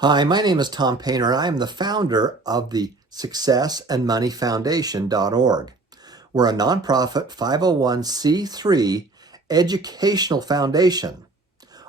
Hi, my name is Tom Painter. I am the founder of the successandmoneyfoundation.org. We're a nonprofit 501c3 educational foundation.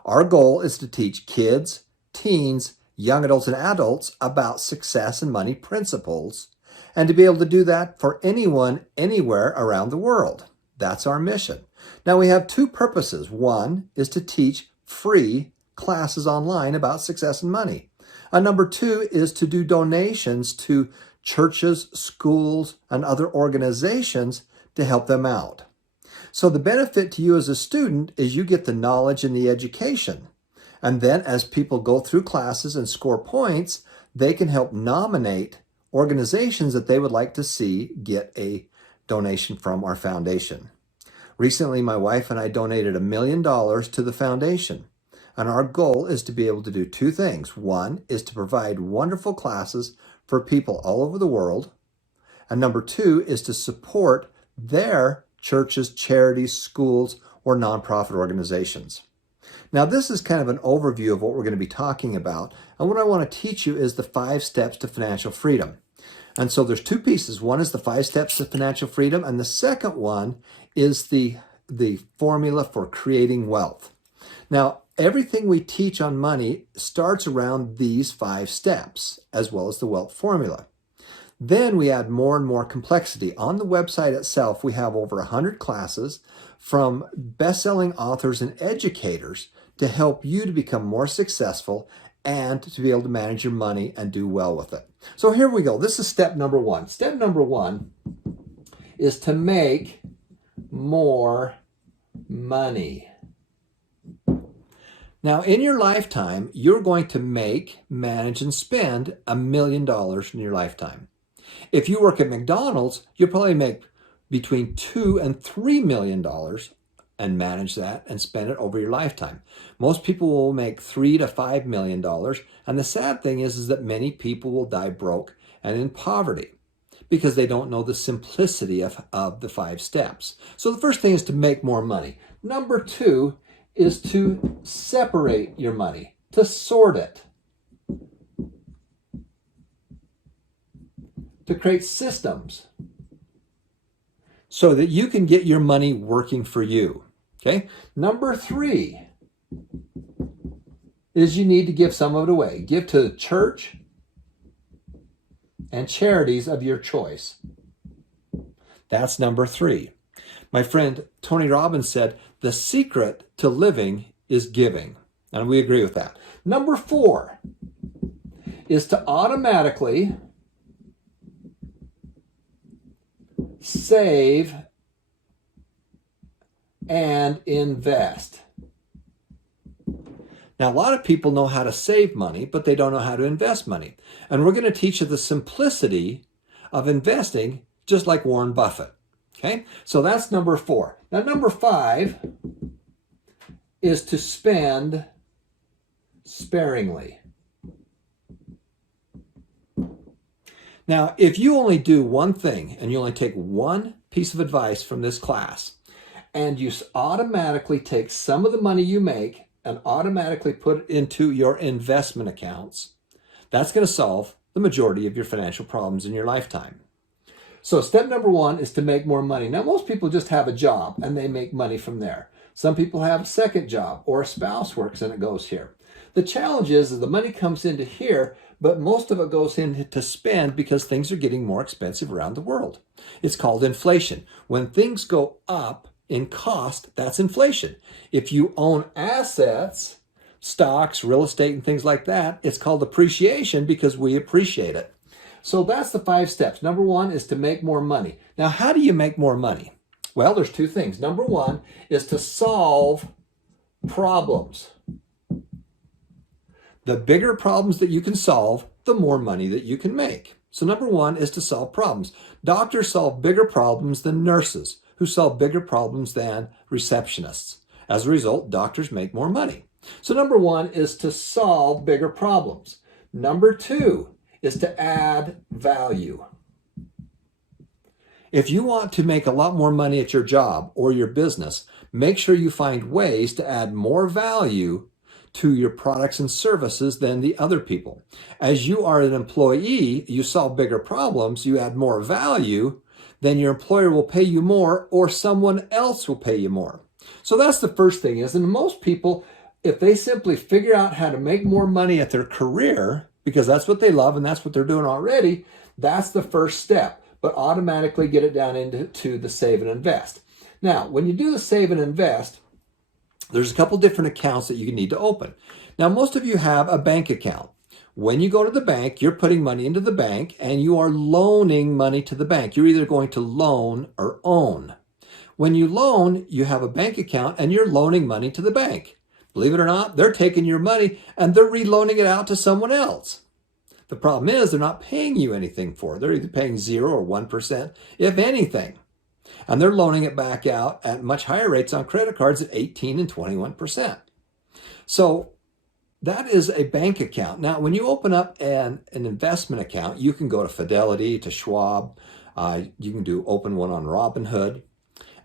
Our goal is to teach kids, teens, young adults, and adults about success and money principles, and to be able to do that for anyone, anywhere around the world. That's our mission. Now, we have two purposes. One is to teach free classes online about success and money. Number two is to do donations to churches, schools, and other organizations to help them out. So the benefit to you as a student is you get the knowledge and the education. And then as people go through classes and score points, they can help nominate organizations that they would like to see get a donation from our foundation. Recently, my wife and I donated $1 million to the foundation. And our goal is to be able to do two things. One is to provide wonderful classes for people all over the world. And number two is to support their churches, charities, schools, or nonprofit organizations. Now, this is kind of an overview of what we're going to be talking about. And what I want to teach you is the 5 steps to financial freedom. And so there's two pieces. One is the 5 steps to financial freedom. And the second one is the formula for creating wealth. Now, everything we teach on money starts around these 5 steps, as well as the wealth formula. Then we add more and more complexity. On the website itself, we have over 100 classes from best-selling authors and educators to help you to become more successful and to be able to manage your money and do well with it. So here we go. This is step number 1. Step number 1 is to make more money. Now, in your lifetime, you're going to make, manage, and spend $1 million in your lifetime. If you work at McDonald's, you'll probably make between $2 and $3 million and manage that and spend it over your lifetime. Most people will make $3 to $5 million. And the sad thing is that many people will die broke and in poverty because they don't know the simplicity of the 5 steps. So the first thing is to make more money. Number 2 is to separate your money, to sort it, to create systems so that you can get your money working for you. Okay? Number 3 is you need to give some of it away. Give to the church and charities of your choice. That's number 3. My friend Tony Robbins said, the secret to living is giving. And we agree with that. Number 4 is to automatically save and invest. Now, a lot of people know how to save money, but they don't know how to invest money. And we're going to teach you the simplicity of investing, just like Warren Buffett. Okay, so that's number 4. Now, number 5 is to spend sparingly. Now, if you only do one thing and you only take one piece of advice from this class, and you automatically take some of the money you make and automatically put it into your investment accounts, that's going to solve the majority of your financial problems in your lifetime. So step number 1 is to make more money. Now, most people just have a job and they make money from there. Some people have a second job or a spouse works and it goes here. The challenge is the money comes into here, but most of it goes in to spend because things are getting more expensive around the world. It's called inflation. When things go up in cost, that's inflation. If you own assets, stocks, real estate, and things like that, it's called appreciation because we appreciate it. So that's the 5 steps. Number 1 is to make more money. Now, how do you make more money? Well, there's 2 things. Number 1 is to solve problems. The bigger problems that you can solve, the more money that you can make. So number 1 is to solve problems. Doctors solve bigger problems than nurses, who solve bigger problems than receptionists. As a result, doctors make more money. So number 1 is to solve bigger problems. Number 2 is to add value. If you want to make a lot more money at your job or your business, make sure you find ways to add more value to your products and services than the other people. As you are an employee, you solve bigger problems, you add more value, then your employer will pay you more or someone else will pay you more. So that's the first thing is, and most people, if they simply figure out how to make more money at their career, because that's what they love and that's what they're doing already, that's the first step, but automatically get it down into the save and invest. Now, when you do the save and invest, there's a couple different accounts that you need to open. Now, most of you have a bank account. When you go to the bank, you're putting money into the bank and you are loaning money to the bank. You're either going to loan or own. When you loan, you have a bank account and you're loaning money to the bank. Believe it or not, they're taking your money and they're reloaning it out to someone else. The problem is they're not paying you anything for it. They're either paying 0 or 1%, if anything. And they're loaning it back out at much higher rates on credit cards at 18 and 21%. So that is a bank account. Now, when you open up an investment account, you can go to Fidelity, to Schwab. You can open one on Robinhood.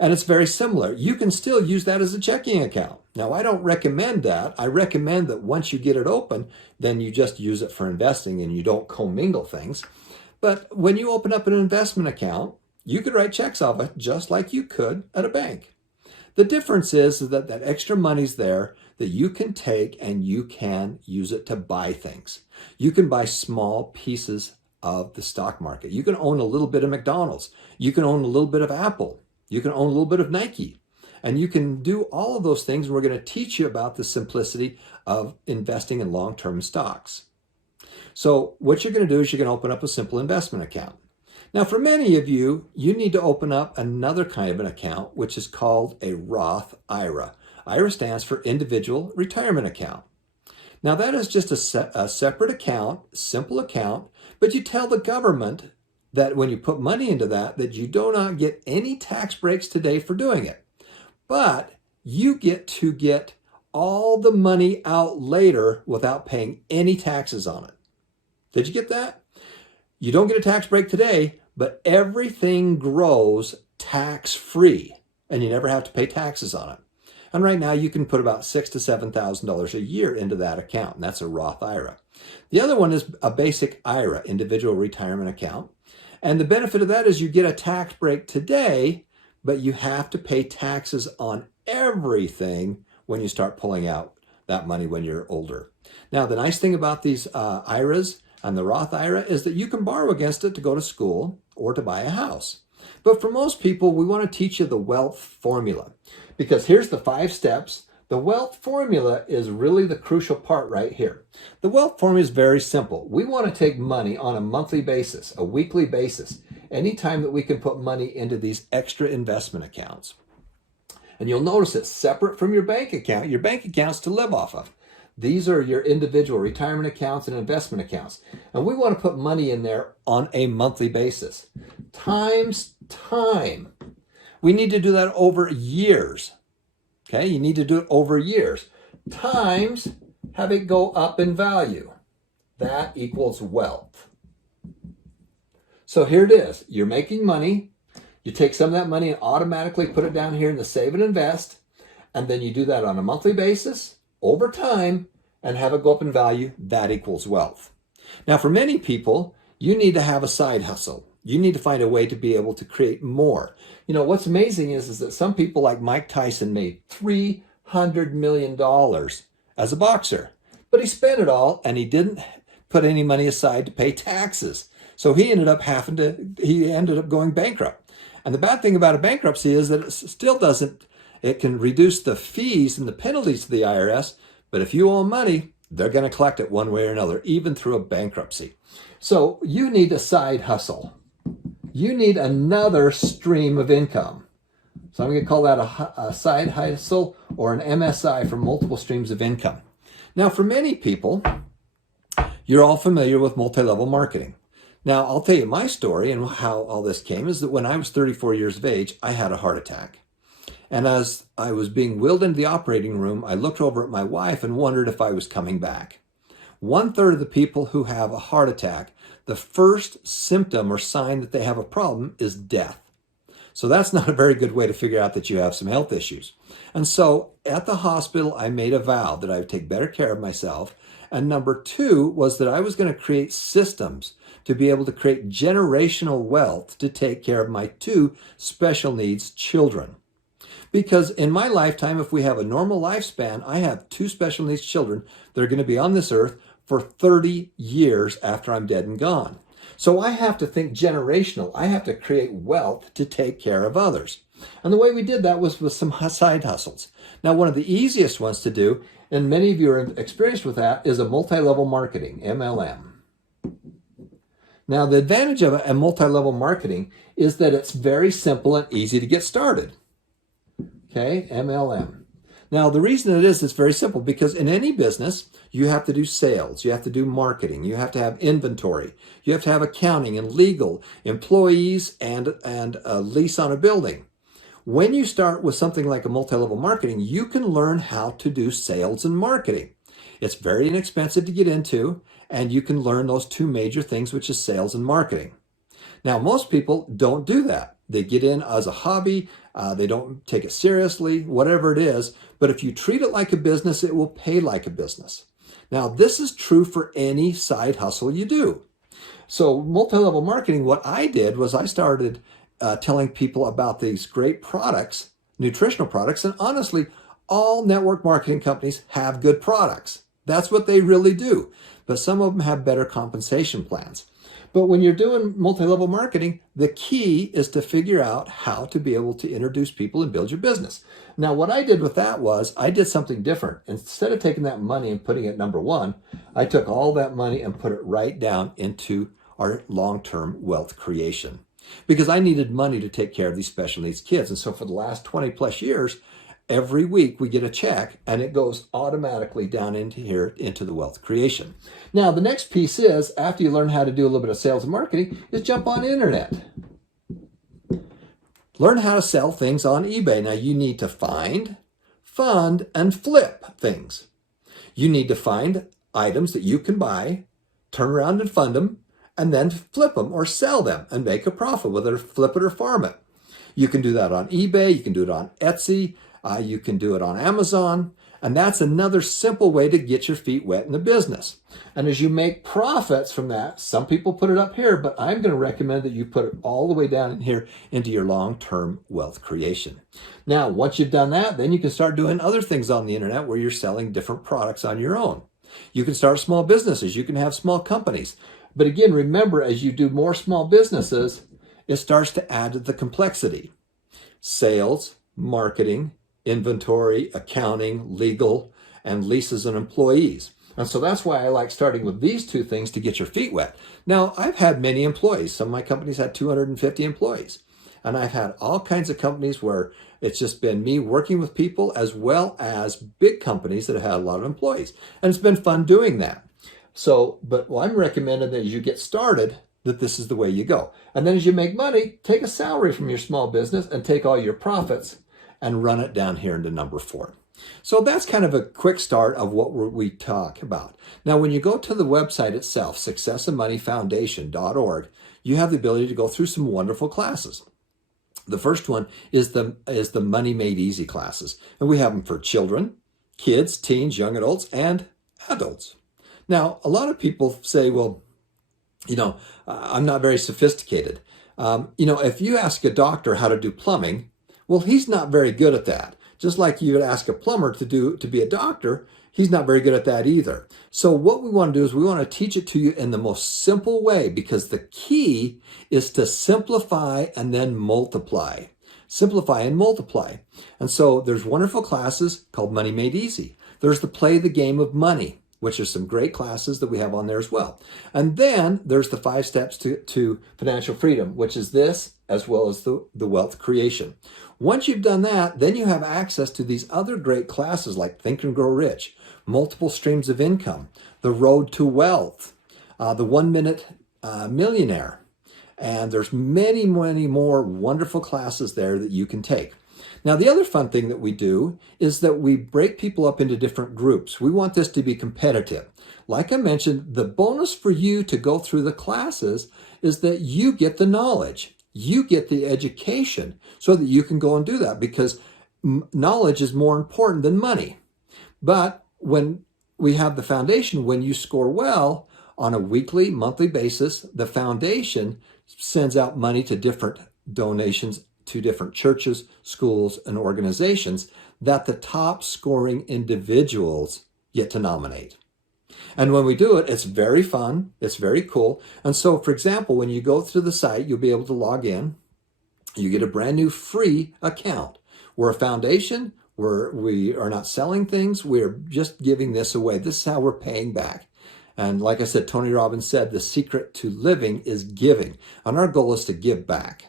And it's very similar. You can still use that as a checking account. Now, I don't recommend that. I recommend that once you get it open, then you just use it for investing and you don't commingle things. But when you open up an investment account, you could write checks off it just like you could at a bank. The difference is that that extra money's there that you can take and you can use it to buy things. You can buy small pieces of the stock market. You can own a little bit of McDonald's. You can own a little bit of Apple. You can own a little bit of Nike. And you can do all of those things. We're going to teach you about the simplicity of investing in long-term stocks. So what you're going to do is you're going to open up a simple investment account. Now, for many of you, you need to open up another kind of an account, which is called a Roth IRA. IRA stands for Individual Retirement Account. Now, that is just a separate account, simple account, but you tell the government that when you put money into that you do not get any tax breaks today for doing it. But you get to get all the money out later without paying any taxes on it. Did you get that? You don't get a tax break today, but everything grows tax-free, and you never have to pay taxes on it. And right now you can put about $6,000 to $7,000 a year into that account, and that's a Roth IRA. The other one is a basic IRA, Individual Retirement Account. And the benefit of that is you get a tax break today, but you have to pay taxes on everything when you start pulling out that money when you're older. Now, the nice thing about these IRAs and the Roth IRA is that you can borrow against it to go to school or to buy a house. But for most people, we want to teach you the wealth formula, because here's the 5 steps. The wealth formula is really the crucial part right here. The wealth formula is very simple. We want to take money on a monthly basis, a weekly basis, anytime that we can put money into these extra investment accounts. And you'll notice it's separate from your bank account. Your bank account's to live off of. These are your individual retirement accounts and investment accounts. And we want to put money in there on a monthly basis. Times time. We need to do that over years. Okay, you need to do it over years. Times have it go up in value. That equals wealth. So here it is. You're making money. You take some of that money and automatically put it down here in the save and invest. And then you do that on a monthly basis, over time, and have it go up in value. That equals wealth. Now, for many people, you need to have a side hustle. You need to find a way to be able to create more. You know, what's amazing is that some people like Mike Tyson made $300 million as a boxer, but he spent it all and he didn't put any money aside to pay taxes. So he ended up going bankrupt. And the bad thing about a bankruptcy is that it can reduce the fees and the penalties to the IRS, but if you owe money, they're going to collect it one way or another, even through a bankruptcy. So you need a side hustle. You need another stream of income. So I'm going to call that a side hustle or an MSI for multiple streams of income. Now, for many people, you're all familiar with multi-level marketing. Now, I'll tell you my story and how all this came is that when I was 34 years of age, I had a heart attack. And as I was being wheeled into the operating room, I looked over at my wife and wondered if I was coming back. 1/3 of the people who have a heart attack, the first symptom or sign that they have a problem is death. So that's not a very good way to figure out that you have some health issues. And so at the hospital, I made a vow that I would take better care of myself. And number two was that I was going to create systems to be able to create generational wealth to take care of my two special needs children. Because in my lifetime, if we have a normal lifespan, I have two special needs children that are going to be on this earth for 30 years after I'm dead and gone. So I have to think generational. I have to create wealth to take care of others. And the way we did that was with some side hustles. Now, one of the easiest ones to do, and many of you are experienced with that, is a multi-level marketing, MLM. Now, the advantage of a multi-level marketing is that it's very simple and easy to get started. Okay, MLM. Now, the reason it is, it's very simple, because in any business, you have to do sales, you have to do marketing, you have to have inventory, you have to have accounting and legal, employees, and a lease on a building. When you start with something like a multi-level marketing, you can learn how to do sales and marketing. It's very inexpensive to get into, and you can learn those two major things, which is sales and marketing. Now, most people don't do that. They get in as a hobby, they don't take it seriously, whatever it is. But if you treat it like a business, it will pay like a business. Now, this is true for any side hustle you do. So multi-level marketing, what I did was I started telling people about these great products, nutritional products, and honestly, all network marketing companies have good products. That's what they really do. But some of them have better compensation plans. But when you're doing multi-level marketing, the key is to figure out how to be able to introduce people and build your business. Now, what I did with that was I did something different. Instead of taking that money and putting it number one, I took all that money and put it right down into our long-term wealth creation, because I needed money to take care of these special needs kids. And so for the last 20 plus years, every week we get a check and it goes automatically down into here, into the wealth creation. Now, the next piece is, after you learn how to do a little bit of sales and marketing, is jump on the internet. Learn how to sell things on eBay. Now, you need to find, fund, and flip things. You need to find items that you can buy, turn around and fund them, and then flip them or sell them and make a profit, whether flip it or farm it. You can do that on eBay. You can do it on Etsy. You can do it on Amazon. And that's another simple way to get your feet wet in the business. And as you make profits from that, some people put it up here, but I'm going to recommend that you put it all the way down in here into your long-term wealth creation. Now, once you've done that, then you can start doing other things on the internet where you're selling different products on your own. You can start small businesses. You can have small companies. But again, remember, as you do more small businesses, it starts to add to the complexity. Sales, marketing, inventory, accounting, legal, and leases and employees. And so that's why I like starting with these two things to get your feet wet. Now, I've had many employees. Some of my companies had 250 employees. And I've had all kinds of companies where it's just been me working with people, as well as big companies that have had a lot of employees. And it's been fun doing that. So, but I'm recommending that as you get started, that this is the way you go. And then as you make money, take a salary from your small business and take all your profits and run it down here into number 4. So that's kind of a quick start of what we talk about. Now, when you go to the website itself, successandmoneyfoundation.org, you have the ability to go through some wonderful classes. The first one is the Money Made Easy classes. And we have them for children, kids, teens, young adults, and adults. Now, a lot of people say, well, I'm not very sophisticated. If you ask a doctor how to do plumbing, well, he's not very good at that. Just like you would ask a plumber to be a doctor, he's not very good at that either. So what we want to do is we want to teach it to you in the most simple way, because the key is to simplify and then multiply. Simplify and multiply. And so there's wonderful classes called Money Made Easy. There's the Play the Game of Money, which are some great classes that we have on there as well. And then there's the 5 steps to financial freedom, which is this, as well as the wealth creation. Once you've done that, then you have access to these other great classes like Think and Grow Rich, Multiple Streams of Income, The Road to Wealth, the 1 Minute Millionaire. And there's many, many more wonderful classes there that you can take. Now, the other fun thing that we do is that we break people up into different groups. We want this to be competitive. Like I mentioned, the bonus for you to go through the classes is that you get the knowledge. you get the education so that you can go and do that, because knowledge is more important than money. But when we have the foundation, when you score well on a weekly, monthly basis, the foundation sends out money to different donations to different churches, schools, and organizations that the top scoring individuals get to nominate. And when we do it, it's very fun. It's very cool. And so, for example, when you go through the site, you'll be able to log in. You get a brand new free account. We're a foundation. We are not selling things. We're just giving this away. This is how we're paying back. And like I said, Tony Robbins said, the secret to living is giving. And our goal is to give back.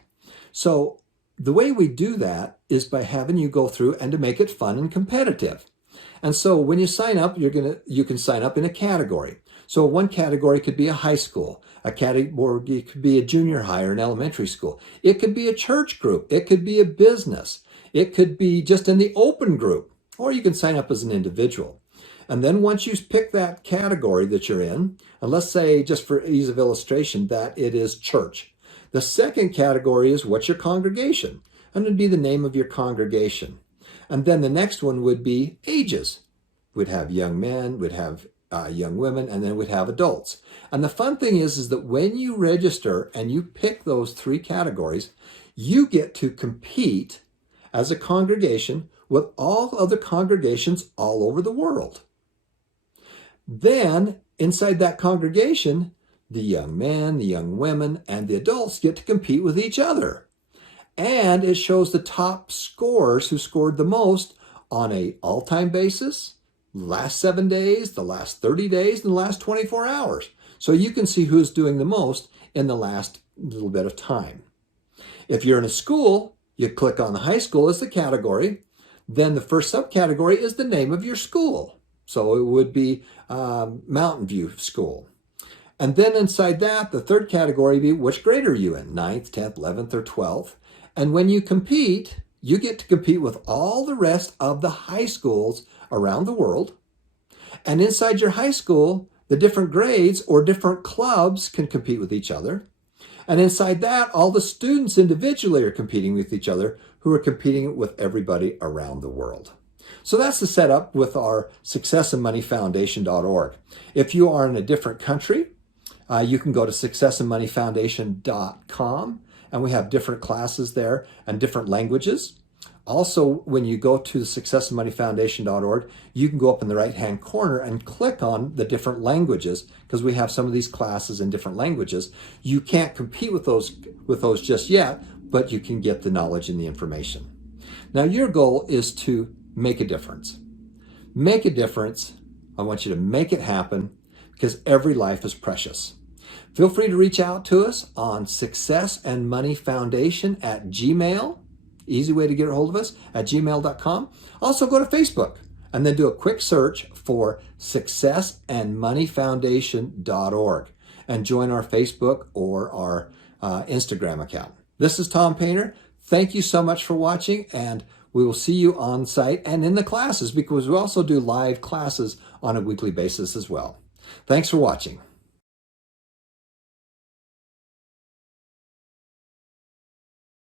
So the way we do that is by having you go through and to make it fun and competitive. And so when you sign up, you can sign up in a category. So one category could be a high school. A category could be a junior high or an elementary school. It could be a church group. It could be a business. It could be just in the open group, or you can sign up as an individual. And then once you pick that category that you're in, and let's say, just for ease of illustration, that it is church. The second category is what's your congregation? And it'd be the name of your congregation. And then the next one would be ages. We'd have young men, we'd have young women, and then we'd have adults. And the fun thing is that when you register and you pick those three categories, you get to compete as a congregation with all other congregations all over the world. Then inside that congregation, the young men, the young women, and the adults get to compete with each other. And it shows the top scorers who scored the most on a all-time basis, the last 7 days, the last 30 days, and the last 24 hours. So you can see who's doing the most in the last little bit of time. If you're in a school, you click on the high school as the category. Then the first subcategory is the name of your school. So it would be Mountain View School. And then inside that, the third category would be which grade are you in? 9th, 10th, 11th, or 12th. And when you compete, you get to compete with all the rest of the high schools around the world. And inside your high school, the different grades or different clubs can compete with each other. And inside that, all the students individually are competing with each other, who are competing with everybody around the world. So that's the setup with our successandmoneyfoundation.org. If you are in a different country, you can go to successandmoneyfoundation.com, and we have different classes there and different languages. Also, when you go to successandmoneyfoundation.org, you can go up in the right-hand corner and click on the different languages, because we have some of these classes in different languages. You can't compete with those just yet, but you can get the knowledge and the information. Now, your goal is to make a difference. Make a difference. I want you to make it happen, because every life is precious. Feel free to reach out to us on successandmoneyfoundation@gmail.com. Easy way to get a hold of us at gmail.com. Also go to Facebook and then do a quick search for successandmoneyfoundation.org and join our Facebook or our Instagram account. This is Tom Painter. Thank you so much for watching, and we will see you on site and in the classes, because we also do live classes on a weekly basis as well. Thanks for watching.